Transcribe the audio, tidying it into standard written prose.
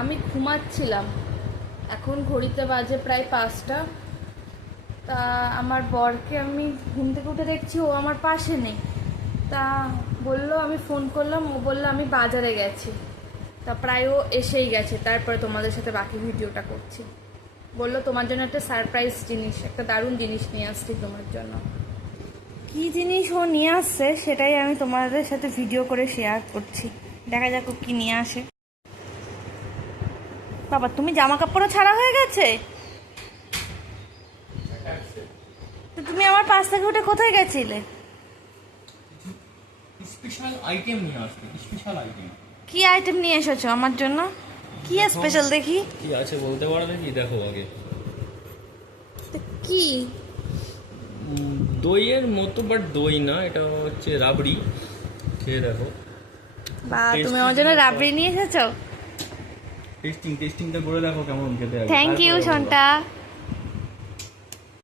আমি ঘুমাচ্ছিলাম, এখন ঘড়িতে বাজে প্রায় 5টা। তা আমার বরকে আমি ঘুম থেকে উঠে দেখছি ও আমার পাশে নেই। তা বললো, আমি ফোন করলাম, ও বললো আমি বাজারে গেছি। তা প্রায় ও এসেই গেছে, তারপরে তোমাদের সাথে বাকি ভিডিওটা করছি। বললো তোমার জন্য একটা সারপ্রাইজ জিনিস, একটা দারুণ জিনিস নিয়ে আসছি তোমার জন্য। কী জিনিস ও নিয়ে আসছে সেটাই আমি তোমাদের সাথে ভিডিও করে শেয়ার করছি। দেখা যাক ও কী নিয়ে আসে। বাবা, তুমি জামা কাপড়ও ছাড়া হয়ে গেছে? তো তুমি আমার পাশ থেকে উঠে কোথায় গেছিলে? স্পেশাল আইটেম নিয়ে আসবে, স্পেশাল আইটেম। কি আইটেম নিয়ে এসেছো আমার জন্য? কি স্পেশাল দেখি? কি আছে বলতে পারো নাকি? দেখো আগে। তো কি? দইয়ের মতো, বাট দই না, এটা হচ্ছে রাবড়ি। খেয়ে দেখো। বা, তুমি আমার জন্য রাবড়ি নিয়ে এসেছো? টেস্টিংটা করে দেখো কেমন খেতে। Thank you সোনটা।